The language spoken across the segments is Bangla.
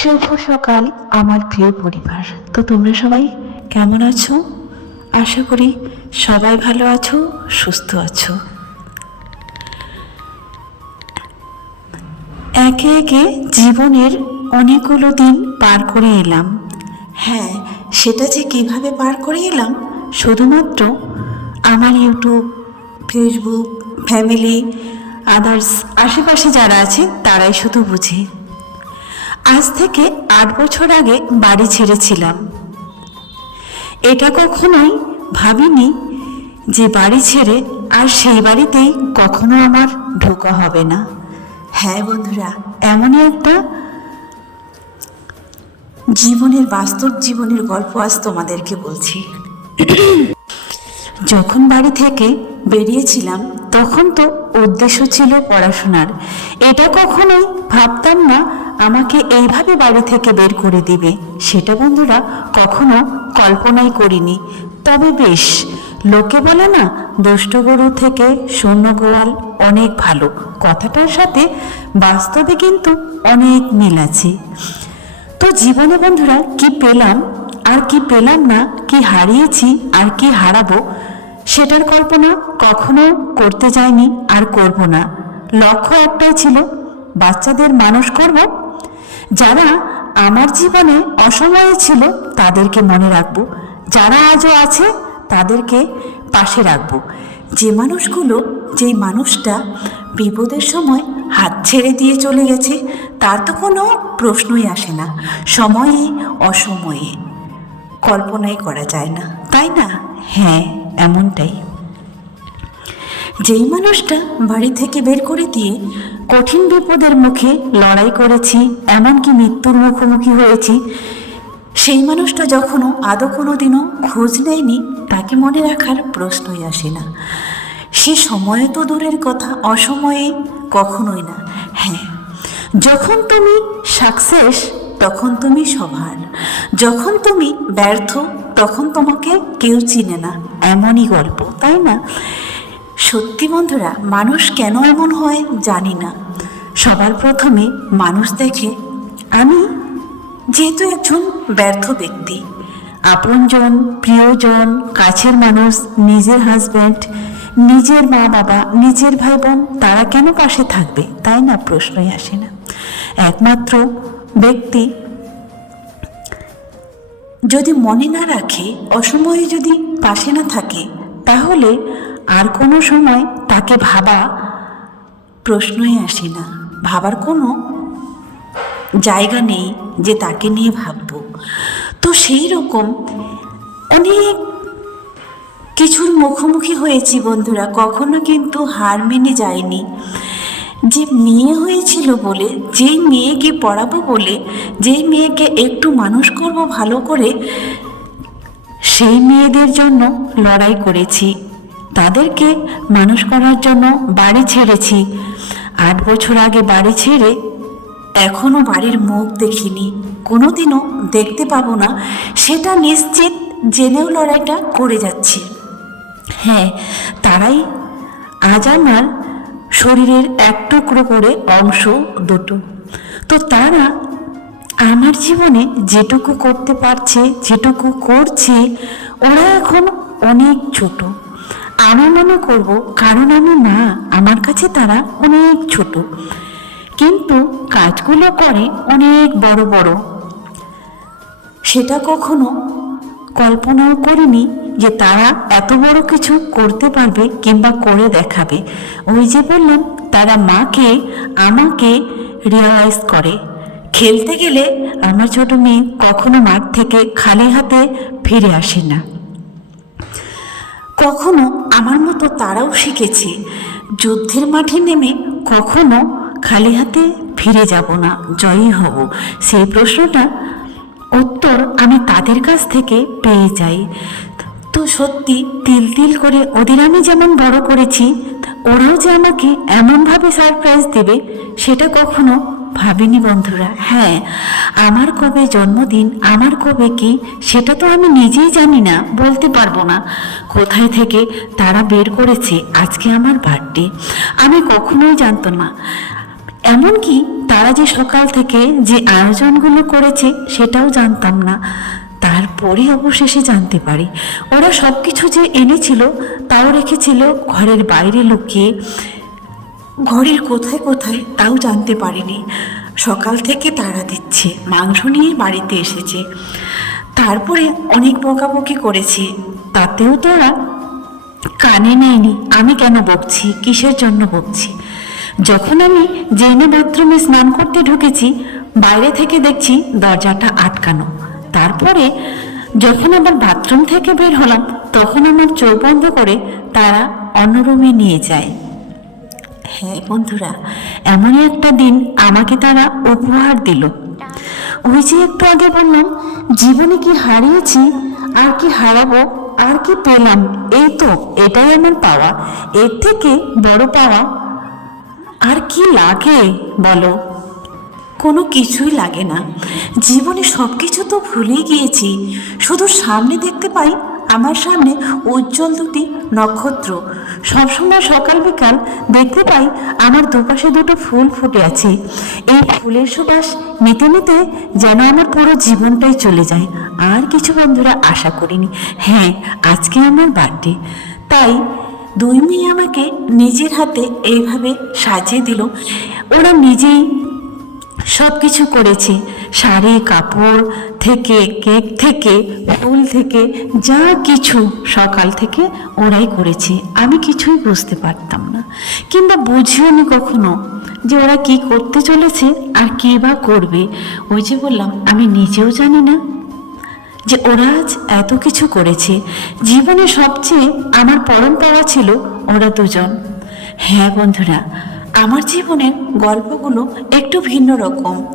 শুভ সকাল, আমার প্রিয় পরিবার। তো তোমরা সবাই কেমন আছো? আশা করি সবাই ভালো আছো, সুস্থ আছো। একে একে জীবনের অনেকগুলো দিন পার করে এলাম। হ্যাঁ সেটা যে কীভাবে পার করে এলাম, শুধুমাত্র আমার ইউটিউব, ফেসবুক, ফ্যামিলি, আদার্স, আশেপাশে যারা আছে, তারাই শুধু বুঝে। আজ থেকে আট বছর আগে বাড়ি ছেড়েছিলাম। এটা কখনোই ভাবিনি যে বাড়ি ছেড়ে আর সেই বাড়িতেই কখনো আমার ঢোকা হবে না। হ্যাঁ বন্ধুরা এমনই একটা জীবনের বাস্তব জীবনের গল্প আজ তোমাদেরকে বলছি। যখন বাড়ি থেকে বেরিয়েছিলাম তখন তো উদ্দেশ্য ছিল পড়াশোনার। এটা কখনোই ভাবতাম না আমাকে এইভাবে বাড়ি থেকে বের করে দিবে, সেটা বন্ধুরা কখনো কল্পনাই করিনি। তবে বেশ, লোকে বলে না, দুষ্ট গরু থেকে শূন্য গোয়াল অনেক ভালো। কথাটার সাথে বাস্তবে কিন্তু অনেক মিল আছে। তো জীবনে বন্ধুরা, কি পেলাম আর কি পেলাম না, কি হারিয়েছি আর কি হারাবো, সেটার কল্পনা কখনো করতে যায়নি আর করব না। লক্ষ্য একটাই ছিল, বাচ্চাদের মানুষ করব যারা আমার জীবনে অসময়ে ছিল, তাদেরকে মনে রাখব। যারা আজও আছে, তাদেরকে পাশে রাখব। যে মানুষগুলো, যেই মানুষটা বিপদের সময় হাত ছেড়ে দিয়ে চলে গেছে, তার তো কোনো প্রশ্নই আসে না। সময়ে অসময়ে। কল্পনাই করা যায় না। তাই না? হ্যাঁ এমনটাই। যেই মানুষটা বাড়ি থেকে বের করে দিয়ে কঠিন বিপদের মুখে লড়াই করেছি, এমনকি মৃত্যুর মুখোমুখি হয়েছি, সেই মানুষটা যখনও আদৌ কোনো দিনও খোঁজ নেয়নি, তাকে মনে রাখার প্রশ্নই আসে না। সে সময়ে তো দূরের কথা, অসময়ে কখনোই না। হ্যাঁ যখন তুমি সাকসেস, তখন তুমি সবার। যখন তুমি ব্যর্থ, তখন তোমাকে কেউ চিনে না। এমনই গল্প, তাই না? সত্যি বন্ধুরা, মানুষ কেন এমন হয় জানি না। সবার প্রথমে মানুষ দেখে, আমি যেহেতু একজন ব্যর্থ ব্যক্তি, আপনজন, প্রিয়জন, কাছের মানুষ, নিজের হাজব্যান্ড নিজের মা বাবা, নিজের ভাই বোন তারা কেন পাশে থাকবে? তাই না? প্রশ্নই আসে না। একমাত্র ব্যক্তি যদি মনে না রাখে, অসময়ে যদি পাশে না থাকে, তাহলে আর কোনো সময় তাকে ভাবা প্রশ্নই আসে না। ভাবার কোনো জায়গা নেই যে তাকে নিয়ে ভাববো। তো সেই রকম অনেক কিছুর মুখোমুখি হয়েছি বন্ধুরা, কখনো কিন্তু হার মেনে যায়নি যে মেয়ে হয়েছিল বলে, যেই মেয়েকে পড়াবো বলে, যেই মেয়েকে একটু মানুষ করব ভালো করে, সেই মেয়েদের জন্য লড়াই করেছি। তাদেরকে মানুষ করার জন্য বাড়ি ছেড়েছি। আট বছর আগে বাড়ি ছেড়ে এখনও বাড়ির মুখ দেখিনি। কোনোদিনও দেখতে পাবো না। সেটা নিশ্চিত জেনেও লড়াইটা করে যাচ্ছি। হ্যাঁ তারাই আজ আমার শরীরের এক টুকরো করে অংশ দুটো। তো তারা আমার জীবনে যেটুকু করতে পারছে, যেটুকু করছে, ওরা এখন অনেক ছোট। আমি মনে করব, কারণ আমি না, আমার কাছে তারা অনেক ছোট। কিন্তু কাজগুলো করে অনেক বড় বড়। সেটা কখনো কল্পনাও করিনি যে তারা এত বড় কিছু করতে পারবে কিংবা করে দেখাবে। ওই যে বললাম, তারা মাকে, আমাকে রিয়ালাইজ করে। খেলতে গেলে আমার ছোট মেয়ে কখনো মাঠ থেকে খালি হাতে ফিরে আসে না। কখনো আমার মতো তারাও শিখেছে, যুদ্ধের মাঠে নেমে কখনো খালি হাতে ফিরে যাব না, জয়ী হব। সেই প্রশ্নটা উত্তর আমি তাদের কাছ থেকে পেয়ে যাই। তো সত্যি তিল তিল করে ওদের আমি যেমন বড় করেছি, ওরাও যে আমাকে এমনভাবে সারপ্রাইজ দেবে, সেটা কখনো ভাবিনি বন্ধুরা। হ্যাঁ আমার কবে জন্মদিন, আমার কবে কি, সেটা তো আমি নিজেই জানি না, বলতে পারব না। কোথায় থেকে তারা বের করেছে, আজকে আমার বার্থডে। আমি কখনোই জানতো না। এমনকি তারা যে সকাল থেকে যে আয়োজনগুলো করেছে, সেটাও জানতাম না। তারপরে অবশেষে জানতে পারি। ওরা সব কিছু যে এনেছিল, তাও রেখেছিল ঘরের বাইরে লুকিয়ে। ঘরের কোথায় কোথায় তাও জানতে পারিনি। সকাল থেকে তারা দিচ্ছে, মাংস নিয়ে বাড়িতে এসেছে। তারপরে অনেক বকাবকি করেছে। তাতেও তোরা, কানে নেয়নি, আমি কেন বকছি, কিসের জন্য বকছি? যখন আমি জেনে বাথরুমে স্নান করতে ঢুকেছি, বাইরে থেকে দেখছি দরজাটা আটকানো। তারপরে যখন আবার বাথরুম থেকে বের হলাম, তখন আমার চোখ বন্ধ করে তারা অন্য রুমে নিয়ে যায়। হ্যাঁ বন্ধুরা, এমনই একটা দিন আমাকে তারা উপহার দিল। ওই যে একটু আগে বললাম, জীবনে কি হারিয়েছি, আর কি হারাবো, আর কি পেলাম, এই তো, এটাই আমার পাওয়া। এর থেকে বড় পাওয়া আর কি লাগে বলো? কোনো কিছুই লাগে না। জীবনে সব কিছু তো ভুলে গিয়েছি। শুধু সামনে দেখতে পাই আমার সামনে উজ্জ্বল দুটি নক্ষত্র। সবসময় সকাল বিকাল দেখতে পাই আমার দুপাশে দুটো ফুল ফুটে আছে। এই ফুলের সুবাস নিতে নিতে যেন আমার পুরো জীবনটাই চলে যায়। আর কিছু বন্ধুরা আশা করিনি হ্যাঁ আজকে আমার বার্থডে তাই দুই মেয়ে আমাকে নিজের হাতে এইভাবে সাজিয়ে দিল। ওরা নিজেই সব কিছু করেছে। শাড়ি, কাপড় থেকে কেক থেকে, ফুল থেকে, যা কিছু সকাল থেকে ওরাই করেছে। আমি কিছুই বুঝতে পারতাম না। কিংবা বুঝিও নি কখনো যে ওরা কি করতে চলেছে আর কী বা করবে। ওই যে বললাম, আমি নিজেও জানি না যে ওরা আজ এত কিছু করেছে। জীবনে সবচেয়ে আমার পরম পাওয়া ছিল ওরা দুজন। হ্যাঁ বন্ধুরা, আমার জীবনের গল্পগুলো একটু ভিন্ন রকম।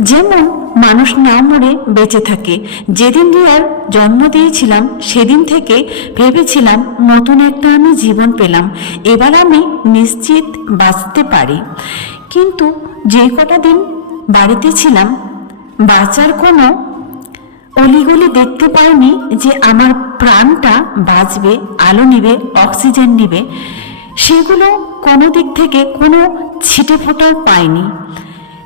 যেমন মানুষ না মরে বেঁচে থাকে। যেদিন রিয়ার জন্ম দিয়েছিলাম, সেদিন থেকে ভেবেছিলাম নতুন একটা আমি জীবন পেলাম। এবার আমি নিশ্চিত বাঁচতে পারি। কিন্তু যে কটা দিন বাড়িতে ছিলাম, বাঁচার কোনো অলিগলি দেখতে পাইনি যে আমার প্রাণটা বাঁচবে, আলো নিবে, অক্সিজেন নিবে। সেগুলো কোনো দিক থেকে কোনো ছিটে ফোটাও পাইনি।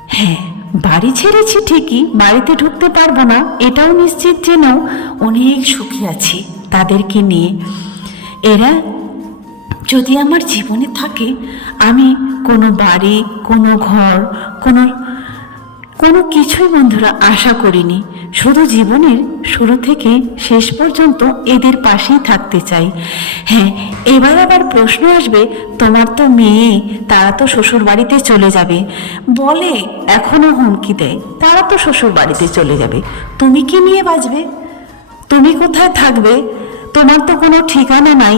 হ্যাঁ বাড়ি ছেড়েছি ঠিকই, বাড়িতে ঢুকতে পারব না, এটাও নিশ্চিত জেনেও অনেক সুখী আছি তাদেরকে নিয়ে। এরা যদি আমার জীবনে থাকে, আমি কোনো বাড়ি, কোনো ঘর, কোনো কোনো কিছুই বন্ধুরা আশা করিনি, শুধু জীবনের শুরু থেকে শেষ পর্যন্ত এদের পাশেই থাকতে চাই। হ্যাঁ এবার আবার প্রশ্ন আসবে, তোমার তো মেয়ে, তারা তো শ্বশুর বাড়িতে চলে যাবে। বলে এখনও হুমকি দেয়, তারা তো শ্বশুর বাড়িতে চলে যাবে। তুমি কি নিয়ে বাঁচবে? তুমি কোথায় থাকবে? তোমার তো কোনো ঠিকানা নাই।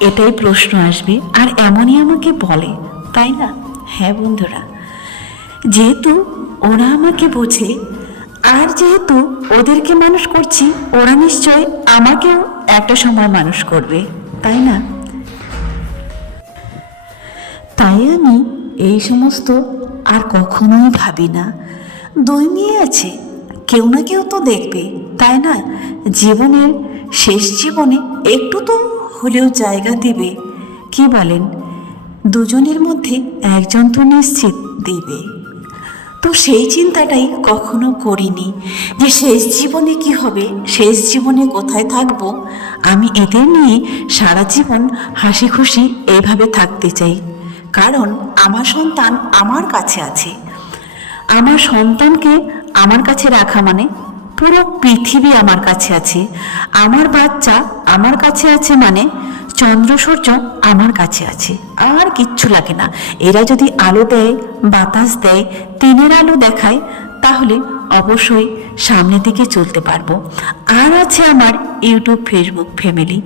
এটাই প্রশ্ন আসবে, আর এমনই আমাকে বলে, তাই না? হ্যাঁ বন্ধুরা, যেহেতু ওরা আমাকে বোঝে আর যেহেতু ওদেরকে মানুষ করছি, ওরা নিশ্চয় আমাকেও একটা সময় মানুষ করবে, তাই না? তাই আমি এই সমস্ত আর কখনোই ভাবি না। দুই মেয়ে আছে, কেউ না কেউ তো দেখবে, তাই না? জীবনের শেষ জীবনে একটু তো হলেও জায়গা দেবে। কি বলেন? দুজনের মধ্যে একজন তো নিশ্চিত দেবে। তো সেই চিন্তাটাই কখনো করিনি যে শেষ জীবনে কি হবে, শেষ জীবনে কোথায় থাকব। আমি এদের নিয়ে সারা জীবন হাসি খুশি এইভাবে থাকতে চাই। কারণ আমার সন্তান আমার কাছে আছে। আমার সন্তানকে আমার কাছে রাখা মানে পুরো পৃথিবী আমার কাছে আছে। আমার বাচ্চা আমার কাছে আছে মানে চন্দ্র সূর্য আমার কাছে আছে, আর কিচ্ছু লাগে না। এরা যদি আলো দেয়, বাতাস দেয় তিনের আলো দেখায়, তাহলে অবশ্যই সামনের দিকে চলতে পারব। আর আছে আমার ইউটিউব, ফেসবুক, ফ্যামিলি।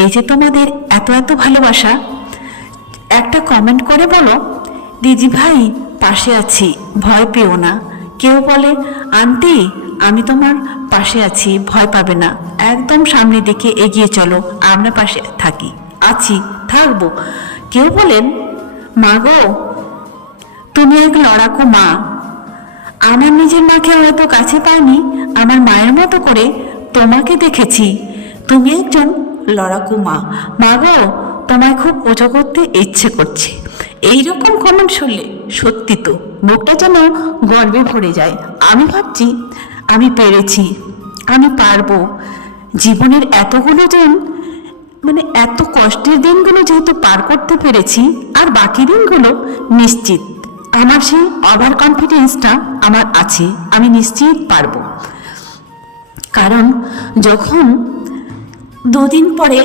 এই যে তোমাদের এত এত ভালোবাসা, একটা কমেন্ট করে বলো, দিদি ভাই, পাশে আছি, ভয় পেও না। কেউ বলে, আন্টি আমি তোমার পাশে আছি, ভয় পাবে না। একদম সামনের দিকে এগিয়ে চলো, আমরা পাশে থাকি। আছি, থাকব। কেউ বলেন, মা গো, তুমি এক লড়াকু মা। আমার নিজের মাকে হয়তো কাছে পাইনি আমার মায়ের মতো করে তোমাকে দেখেছি। তুমি একজন লড়াকু মা। মা গো, তোমায় খুব পুজো করতে ইচ্ছে করছে। এইরকম কমেন্ট শুনলে সত্যি তো, মুখটা যেন গর্বে ভরে যায়। আমি ভাবছি আমি পেরেছি, আমি পারব। জীবনের এতগুলো দিন মানে এত কষ্টের দিনগুলো যেহেতু পার করতে পেরেছি, আর বাকি দিনগুলো নিশ্চিত। আমার সেই ওভার কনফিডেন্সটা আমার আছে, আমি নিশ্চিত পারব। কারণ যখন দুদিন পরে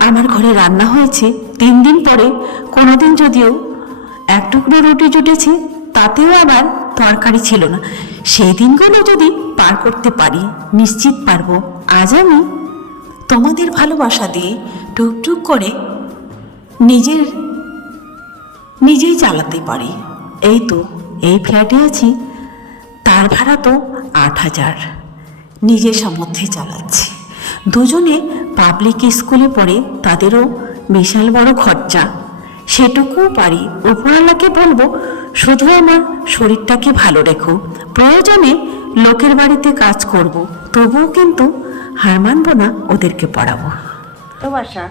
আমার ঘরে রান্না হয়েছে, তিন দিন পরে, কোনোদিন যদিও এক টুকরো রুটি জুটেছে, তাতেও আবার তরকারি ছিল না। সেই দিনগুলো যদি পার করতে পারি, নিশ্চিত পারব। আজ আমি তোমাদের ভালোবাসা দিয়ে টুকটুক করে নিজের, নিজেই চালাতে পারি। এই তো, এই ফ্ল্যাটে আছি, তার ভাড়া তো আট হাজার। নিজের সামর্থ্যে চালাচ্ছি। দুজনে পাবলিক স্কুলে পড়ে তাদেরও বিশাল বড় খরচা। সেটুকুও পারি। উপরওয়ালাকে বলব, শুধু আমার শরীরটাকে ভালো রেখো। প্রয়োজনে লোকের বাড়িতে কাজ করব তবুও কিন্তু হার মানবো না ওদেরকে পড়াবো। তো ভালোবাসা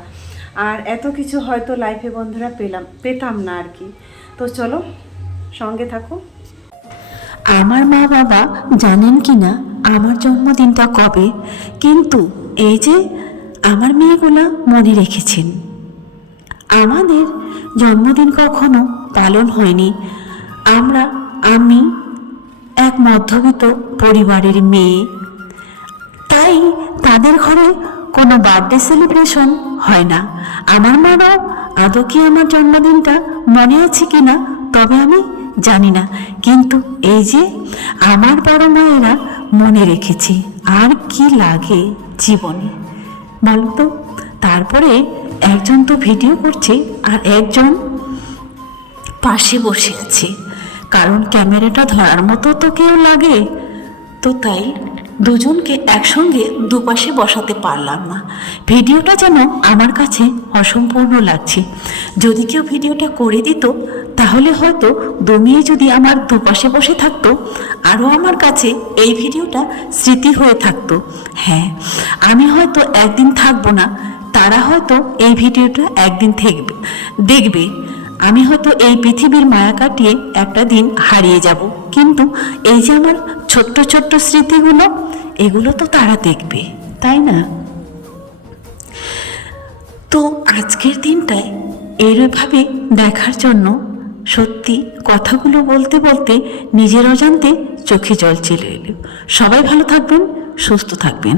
আর এত কিছু হয়তো লাইফে বন্ধুরা পেলাম পেতাম না আর কি। তো চলো সঙ্গে থাকো। আমার মা বাবা জানেন কি না আমার জন্মদিনটা কবে কিন্তু এই যে আমার মেয়েগুলা মনে রেখেছেন। আমাদের জন্মদিন কখনো পালন হয়নি। আমরা আমি এক মধ্যবিত্ত পরিবারের মেয়ে। তাই তাদের ঘরে কোনো বার্থডে সেলিব্রেশন হয় না। আমার মারও আদৌ কি আমার জন্মদিনটা মনে আছে কি না, তবে আমি জানি না। কিন্তু এই যে আমার বড় মায়েরা মনে রেখেছে, আর কি লাগে জীবনে। বলতো তারপরে একজন তো ভিডিও করছে আর একজন পাশে বসে আছে। কারণ ক্যামেরাটা ধরার মতো তো কেউ লাগে। তো তাই দুজনকে একসঙ্গে দুপাশে বসাতে পারলাম না। ভিডিওটা যেন আমার কাছে অসম্পূর্ণ লাগছে। যদি কেউ ভিডিওটা করে দিত, তাহলে হয়তো দমিয়ে যদি আমার দুপাশে বসে থাকতো, আরও আমার কাছে এই ভিডিওটা স্মৃতি হয়ে থাকতো। হ্যাঁ আমি হয়তো একদিন থাকব না, তারা হয়তো এই ভিডিওটা একদিন থাকবে, দেখবে। আমি হয়তো এই পৃথিবীর মায়া কাটিয়ে একটা দিন হারিয়ে যাব। কিন্তু এই যে আমার ছোট্ট ছোট্ট স্মৃতিগুলো, এগুলো তো তারা দেখবে, তাই না? তো আজকের দিনটায় এরভাবে দেখার জন্য সত্যি কথাগুলো বলতে বলতে নিজের অজান্তে চোখে জল চলে এলো। সবাই ভালো থাকবেন, সুস্থ থাকবেন।